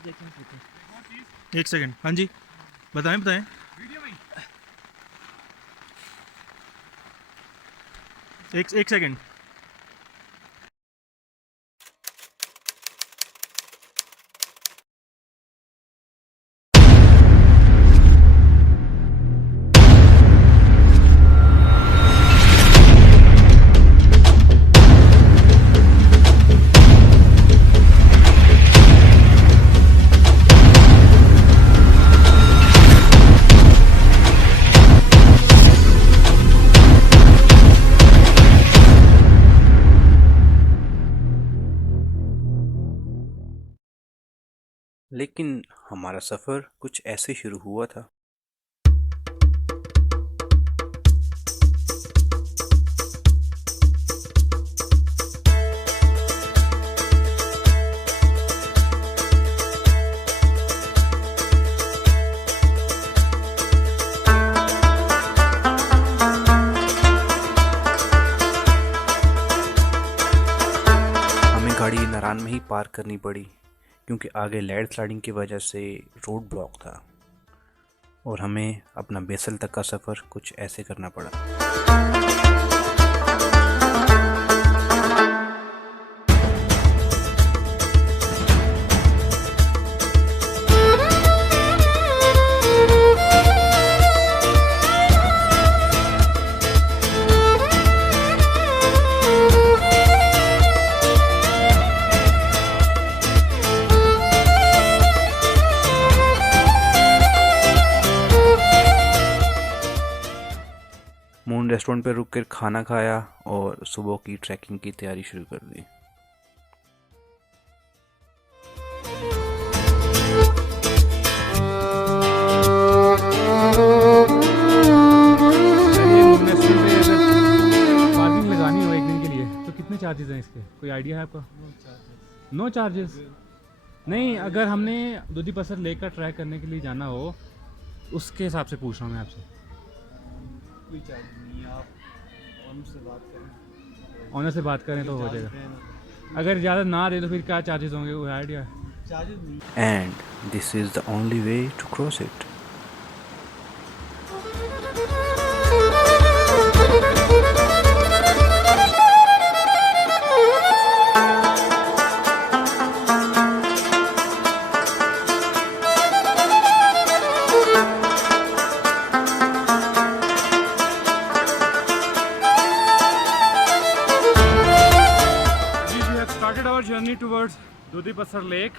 एक सेकंड, हाँ जी बताएं बताएं। एक सेकंड। लेकिन हमारा सफ़र कुछ ऐसे शुरू हुआ था। हमें गाड़ी नारान में ही पार्क करनी पड़ी क्योंकि आगे लैंडस्लाइडिंग की वजह से रोड ब्लॉक था और हमें अपना बेसल तक का सफ़र कुछ ऐसे करना पड़ा। मून रेस्टोरेंट पर रुक कर खाना खाया और सुबह की ट्रैकिंग की तैयारी शुरू कर दी। पार्किंग लगानी हो एक दिन के लिए तो कितने चार्जेस हैं इसके, कोई आइडिया है आपका? No charges. नहीं, अगर हमने दूधी पसर लेक का ट्रैक करने के लिए जाना हो उसके हिसाब से पूछ रहा हूँ मैं आपसे। कोई चार्ज नहीं है, आप ऑनर से बात करें। ऑनर से बात करें तो हो जाएगा। अगर ज़्यादा ना दे तो फिर क्या चार्जेस होंगे, वो आइडिया? चार्जेस नहीं। And this is the only way to cross it. Started our journey towards Doodhi Pathar lake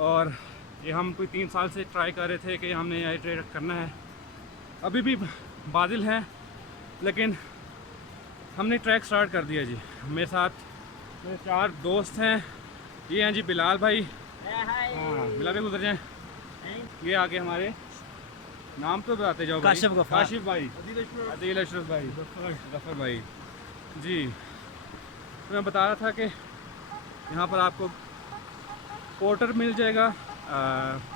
और ये हम कोई 3 साल से ट्राई कर रहे थे कि हमने ये ट्रेक करना है। अभी भी बादल हैं लेकिन हमने ट्रैक स्टार्ट कर दिया जी। मेरे साथ मेरे 4 दोस्त हैं। ये हैं जी बिलाल भाई, हाँ बिलाल भाई गुजर जाएँ। ये आगे हमारे नाम तो बताते जाओ। काशिफ भाई, अदील अशरफ भाई, जफर भाई जी। तो मैं बता रहा था कि यहाँ पर आपको पोर्टर मिल जाएगा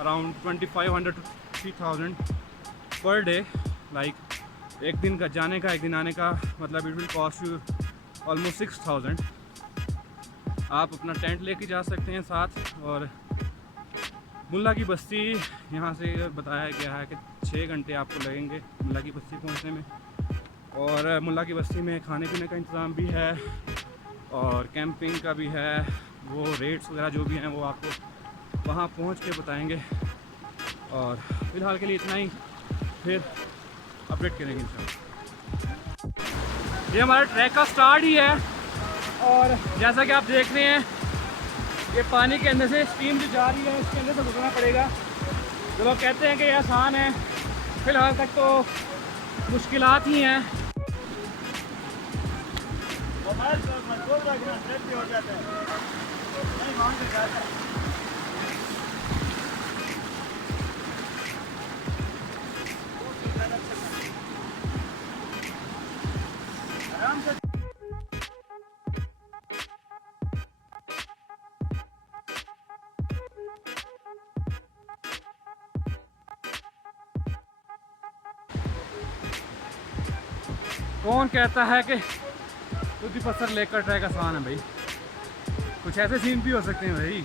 around 2500 to 3000 per day. Like एक दिन का जाने का एक दिन आने का, मतलब it will cost you almost 6000। आप अपना टेंट लेके जा सकते हैं साथ। और मुल्ला की बस्ती यहाँ से बताया गया है कि 6 घंटे आपको लगेंगे मुल्ला की बस्ती पहुँचने में। और मुल्ला की बस्ती में खाने पीने का इंतज़ाम भी है और कैंपिंग का भी है। वो रेट्स वगैरह जो भी हैं वो आपको वहाँ पहुँच के बताएंगे। और फ़िलहाल के लिए इतना ही, फिर अपडेट करेंगे इंशाल्लाह। ये हमारा ट्रैक का स्टार्ट ही है और जैसा कि आप देख रहे हैं ये पानी के अंदर से स्टीम जो जा रही है इसके अंदर से गुजरना पड़ेगा। जो लोग कहते हैं कि ये आसान है, फ़िलहाल तक तो मुश्किलात ही हैं। कौन कहता है कि दूधी पत्थर लेक का ट्रैक आसान है भाई? कुछ ऐसे सीन भी हो सकते हैं भाई।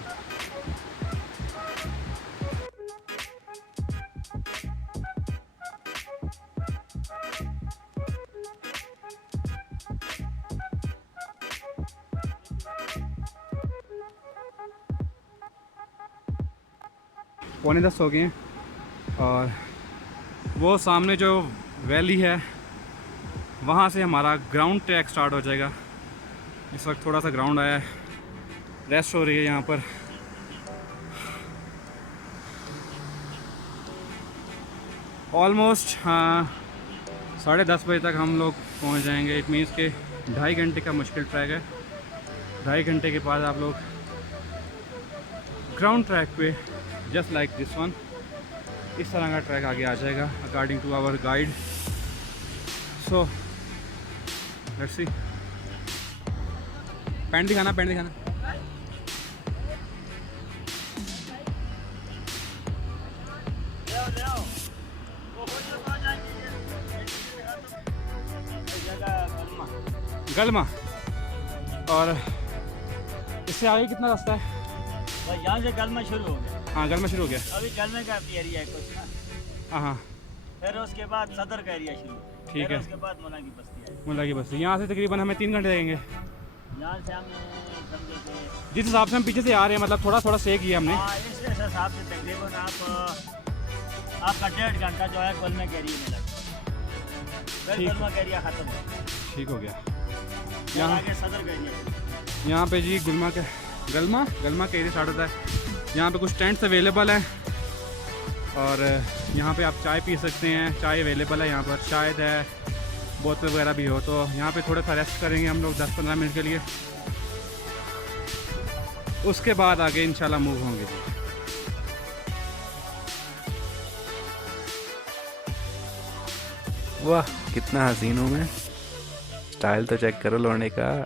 10:15 हो गए हैं और वो सामने जो वैली है वहाँ से हमारा ग्राउंड ट्रैक स्टार्ट हो जाएगा। इस वक्त थोड़ा सा ग्राउंड आया है, रेस्ट हो रही है यहाँ पर। ऑलमोस्ट 10:30 बजे तक हम लोग पहुँच जाएंगे। इट मीन्स के 2.5 घंटे का मुश्किल ट्रैक है। 2.5 घंटे के बाद आप लोग ग्राउंड ट्रैक पे जस्ट लाइक दिस वन इस तरह का ट्रैक आगे आ जाएगा according to our guide. So let's see. Pant दिखाना, पैंट दिखाना। गलमा। और इससे आगे कितना रास्ता है? यहाँ से गलमा शुरू हो गया। हाँ, गलमा शुरू हो गया। अभी गलमे का एरिया है कुछ ना। हाँ, फिर उसके बाद सदर का एरिया शुरू। ठीक है। उसके बाद मुला की बस्ती है। मुला की बस्ती। यहाँ से तकरीबन हमें 3 घंटे लगेंगे। यहाँ से हम समझे कि जिस हिसाब से हम पीछे से आ रहे हैं, मतलब थोड़ा थोड़ा से किया हमने। हाँ, इस हिसाब से तकरीबन आपका 1.5 घंटा जो है गलमे के एरिया में लगेगा। फिर गलमा का एरिया खत्म हो गया। ठीक हो गया। यहाँ आगे सदर का एरिया। यहाँ पे जी गलमा का एरिया स्टार्ट होता है। यहाँ पे कुछ टेंट्स अवेलेबल हैं और यहाँ पे आप चाय पी सकते हैं। चाय अवेलेबल है यहाँ पर, शायद है, बोतल वगैरह भी हो। तो यहाँ पे थोड़ा सा रेस्ट करेंगे हम लोग 10-15 मिनट के लिए। उसके बाद आगे इंशाल्लाह मूव होंगे जी। वाह, कितना हसीन हूँ मैं। स्टाइल तो चेक करो लौंडे का।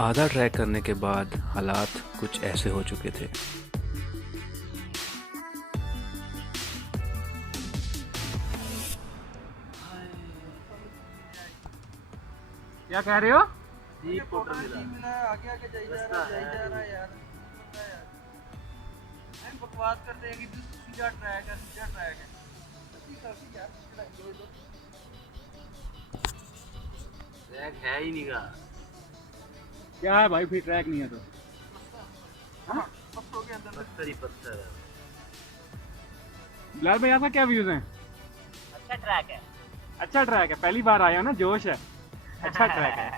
आधा ट्रैक करने के बाद हालात कुछ ऐसे हो चुके थे। क्या कह रहे हो? बकवास करते हैं कि सीधा ट्रैक है, सीधा ट्रैक है। ट्रैक है ही नहीं का। क्या है भाई, फिर ट्रैक नहीं है तो? पत्तों के अंदर पत्थर ही पत्थर है। बिलाल भाई, आपका क्या व्यूज हैं? अच्छा ट्रैक है। अच्छा ट्रैक है, पहली बार आया ना, जोश है। अच्छा ट्रैक है।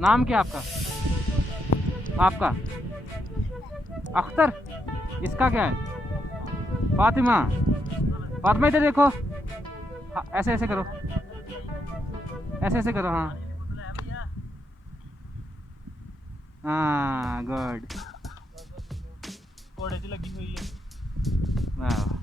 नाम क्या आपका? आपका अख्तर। इसका क्या है? फातिमा। फातिमा इधर देखो। हाँ, ऐसे ऐसे करो, ऐसे ऐसे करो। हाँ हाँ, गुड। घोड़े की लगी हुई है। वाह।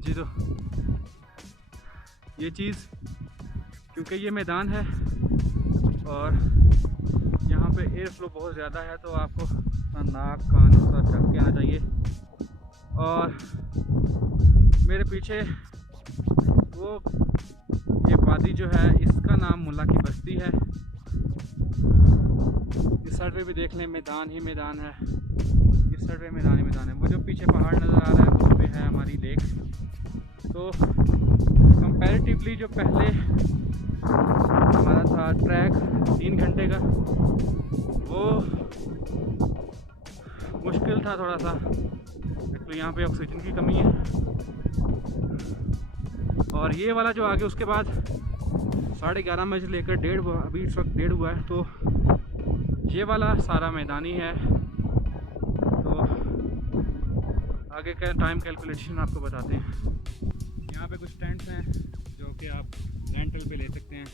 जी तो ये चीज़, क्योंकि ये मैदान है और यहाँ पे एयर फ्लो बहुत ज़्यादा है, तो आपको नाक कान पर ढक के आना चाहिए। और मेरे पीछे वो ये वादी जो है, इसका नाम मुला की बस्ती है। इस साइड पे भी देख लें, मैदान ही मैदान है। इस साइड पे मैदान ही मैदान है। वो जो पीछे पहाड़ नज़र आ रहा है, उस पे है हमारी लेक। तो कंपैरेटिवली एक्चुअली जो पहले हमारा था ट्रैक 3 घंटे का, वो मुश्किल था थोड़ा सा। तो यहाँ पे ऑक्सीजन की कमी है। और ये वाला जो आगे उसके बाद 11:30 बजे से लेकर 1:30, अभी इस वक्त 1:30 हुआ है, तो ये वाला सारा मैदानी है। तो आगे का टाइम कैलकुलेशन आपको बताते हैं। यहाँ पे कुछ टेंट्स हैं जो कि आप रेंटल पे ले सकते हैं।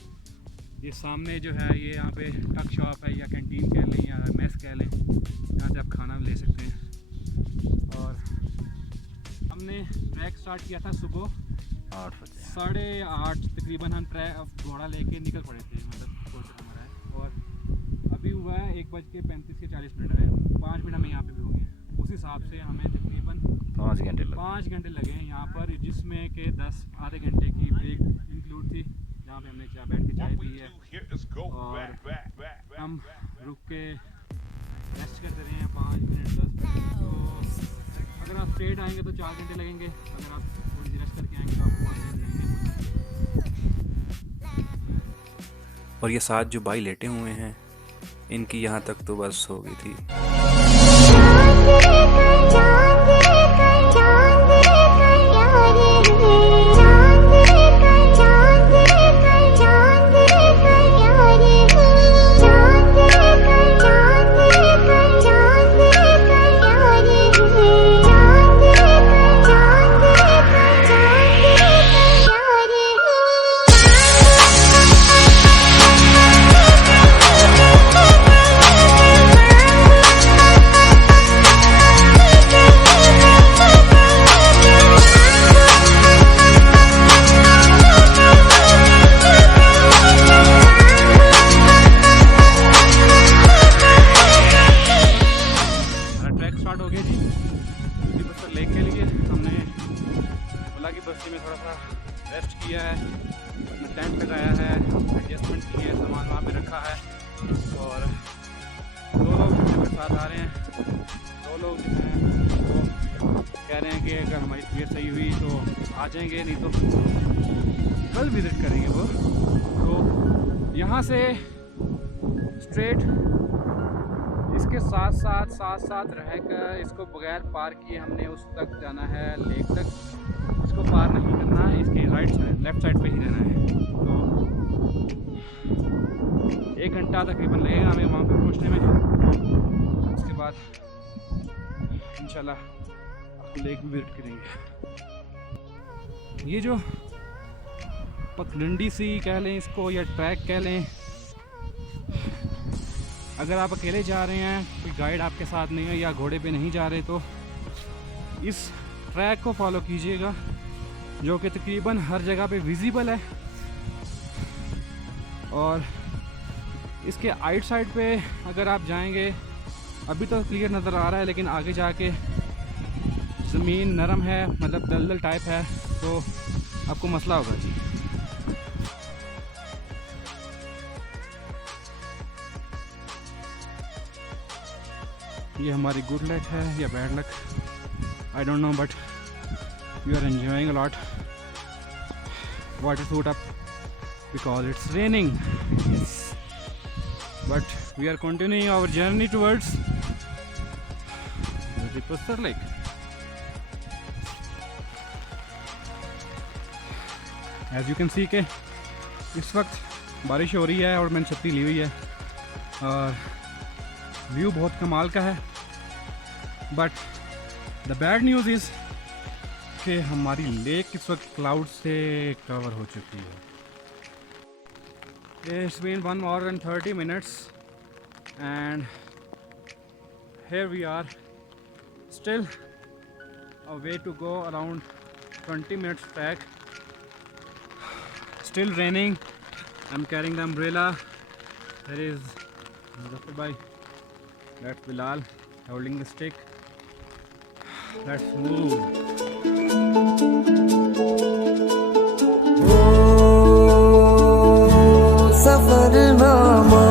ये सामने जो है ये यहाँ पे टक शॉप है, या कैंटीन कह लें या मेस कह लें, यहाँ से आप खाना ले सकते हैं। और हमने ट्रैक स्टार्ट किया था सुबह 8:30 तकरीबन। हम ट्रैक घोड़ा लेके निकल पड़े थे, मतलब सोच हमारा है। और अभी हुआ है 1:35 के 40 मिनट है, 5 मिनट में यहाँ पे भी हो गए हैं। उस हिसाब से हमें तकरीबन 5 घंटे लगे हैं यहाँ पर, जिसमें कि 10 आधे घंटे की ब्रेक इंक्लूड थी, जहाँ पे हमने बैठ के चाय पी है। और हम रुक के रेस्ट करते रहे हैं 5 मिनट 10 मिनट। तो अगर आप स्ट्रेट आएंगे तो 4 घंटे लगेंगे, अगर आप थोड़ी सी रेस्ट करके आएंगे तो आपको 5 घंटे लगेंगे। और ये 7 जो भाई लेटे हुए हैं, इनकी यहाँ तक तो बस हो गई थी। बस्ती में थोड़ा सा रेस्ट किया है, अपना टेंट लगाया है, एडजस्टमेंट किए हैं, सामान वहाँ पे रखा है। और 2 लोग मेरे साथ आ रहे हैं। 2 लोग जो हैं वो कह रहे हैं कि अगर हमारी तबीयत सही हुई तो आ जाएंगे, नहीं तो कल विज़िट करेंगे वो। तो यहाँ से स्ट्रेट इसके साथ साथ रहकर इसको बगैर पार किए हमने उस तक जाना है, लेक तक। इसको पार नहीं करना है, इसके राइट साइड लेफ़्ट साइड पे ही रहना है। तो 1 घंटा तकरीबन लगेगा हमें वहाँ पे पहुँचने में। उसके बाद इंशाल्लाह आपको लेक भी विजिट करेंगे। ये जो पगडंडी सी कह लें इसको, या ट्रैक कह लें, अगर आप अकेले जा रहे हैं, कोई गाइड आपके साथ नहीं है या घोड़े पे नहीं जा रहे, तो इस ट्रैक को फॉलो कीजिएगा, जो कि तकरीबन हर जगह पे विजिबल है। और इसके आइट साइड पे अगर आप जाएंगे, अभी तो क्लियर नज़र आ रहा है, लेकिन आगे जाके ज़मीन नरम है, मतलब दलदल टाइप है, तो आपको मसला होगा जी। ये हमारी गुड लक है या bad luck, I don't know, but we are enjoying a lot. Water suit up because it's raining, but we are continuing our journey towards Pathar lake. As you can see के इस वक्त बारिश हो रही है और मैंने छतरी ली हुई है, और व्यू बहुत कमाल का है। But the bad news is कि हमारी लेक इस वक्त क्लाउड से कवर हो चुकी है। It's been 1 hour and 30 minutes and here we are, still a way to go, around 20 minutes back. Still raining. I'm carrying the umbrella. There is Muzaffar bhai, that's Bilal holding the stick. Let's move. Safarnama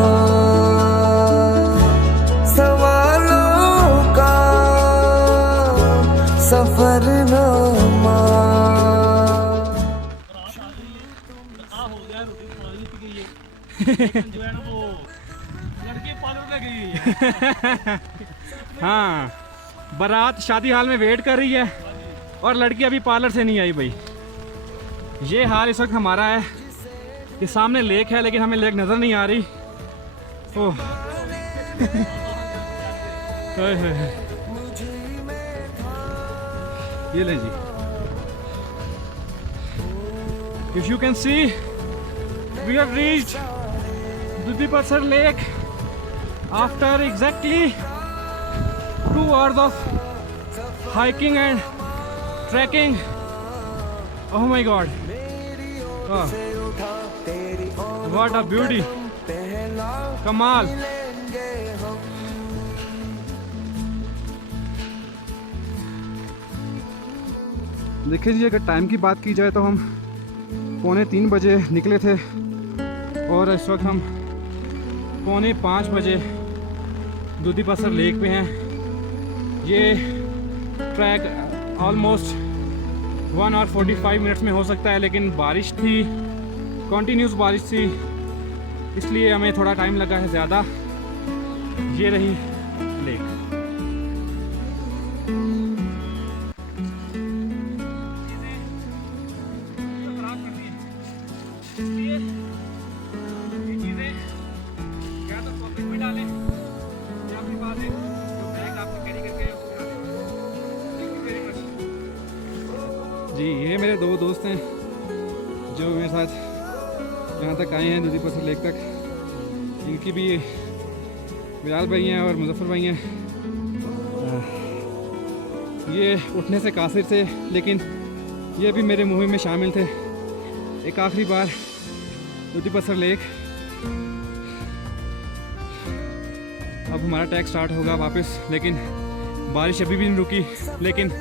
सवालों का सफरनामा। जो है ना वो लड़की parlour में गई है। हाँ, बारात शादी हाल में वेट कर रही है और लड़की अभी पार्लर से नहीं आई भाई। ये हाल इस वक्त हमारा है कि सामने लेक है लेकिन हमें लेक नज़र नहीं आ रही। ओह हाय हाय हाय। ये लें जी, if you can see we have reached Doodhi Pathar lake after exactly 2 hours of hiking and trekking. Oh my god. Oh. What a beauty. Kamal. देखिए जी, अगर टाइम की बात की जाए तो हम 2:45 बजे निकले थे और इस वक्त हम 4:45 बजे दूधी पत्थर लेक पे हैं। ये ट्रैक ऑलमोस्ट 1 hour 45 मिनट्स में हो सकता है, लेकिन बारिश थी, कंटिन्यूस बारिश थी, इसलिए हमें थोड़ा टाइम लगा है ज़्यादा। ये रही लेक। जी, ये मेरे 2 दोस्त हैं जो मेरे साथ यहाँ तक आए हैं दूधी पत्थर लेक तक। इनकी भी बिलाल भाई हैं और मुजफ्फर भाई हैं। ये उठने से कासिर थे, लेकिन ये भी मेरे मुहिम में शामिल थे। एक आखिरी बार दूधी पत्थर लेक। अब हमारा ट्रैक स्टार्ट होगा वापस, लेकिन बारिश अभी भी नहीं रुकी। लेकिन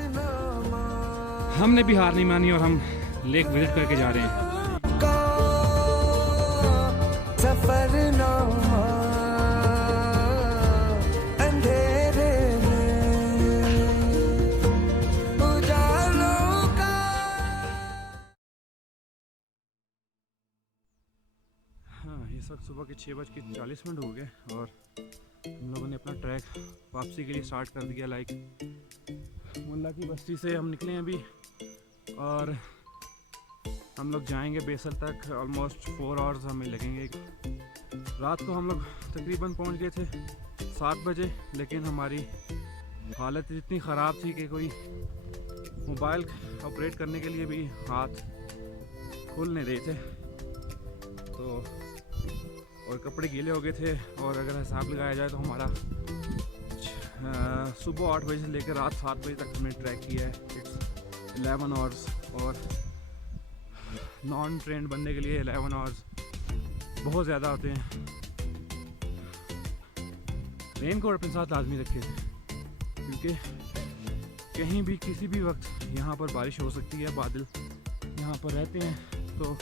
हमने भी हार नहीं मानी और हम लेक विजिट करके जा रहे हैं। सफरनामा अंधेरे में उजालों का। हाँ, इस वक्त सुबह के 6:40 हो गए और हम लोगों ने अपना ट्रैक वापसी के लिए स्टार्ट कर दिया। मुल्ला की बस्ती से हम निकले हैं अभी और हम लोग जाएंगे बेसल तक। ऑलमोस्ट 4 hours हमें लगेंगे। रात को हम लोग तकरीबन पहुंच गए थे 7 बजे, लेकिन हमारी हालत इतनी ख़राब थी कि कोई मोबाइल ऑपरेट करने के लिए भी हाथ खुल नहीं रहे थे, तो और कपड़े गीले हो गए थे। और अगर हिसाब लगाया जाए तो हमारा सुबह 8 बजे से लेकर रात 7 बजे तक हमने ट्रैक किया है। इट्स 11 hours और नॉन ट्रेंड बनने के लिए 11 hours बहुत ज़्यादा होते हैं। रेन कोट अपने साथ लाजमी रखें, क्योंकि कहीं भी किसी भी वक्त यहाँ पर बारिश हो सकती है। बादल यहाँ पर रहते हैं, तो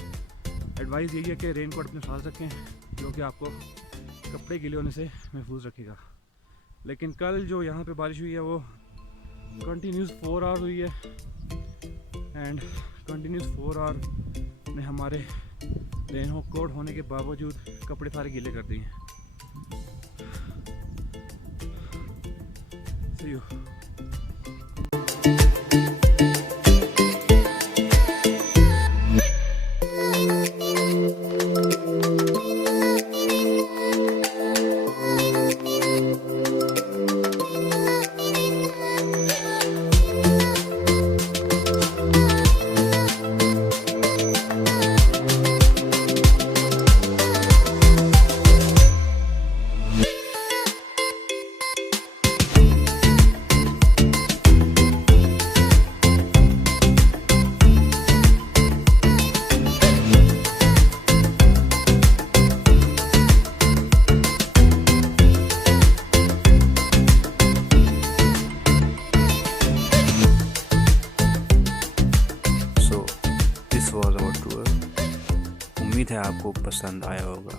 एडवाइस यही है कि रेन कोट अपने साथ रखें, जो कि आपको कपड़े गीले होने से महफूज रखेगा। लेकिन कल जो यहाँ पे बारिश हुई है वो कंटिन्यूस 4 hours हुई है, एंड कंटिन्यूस 4 hour में हमारे रेन कोट होने के बावजूद कपड़े सारे गीले कर दिए। See you. उम्मीद है आपको पसंद आया होगा।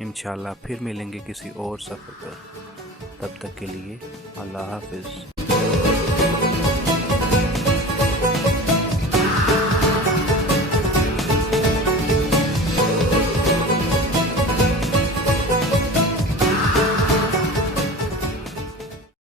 इंशाल्लाह फिर मिलेंगे किसी और सफ़र पर। तब तक के लिए अल्लाह हाफ़िज़।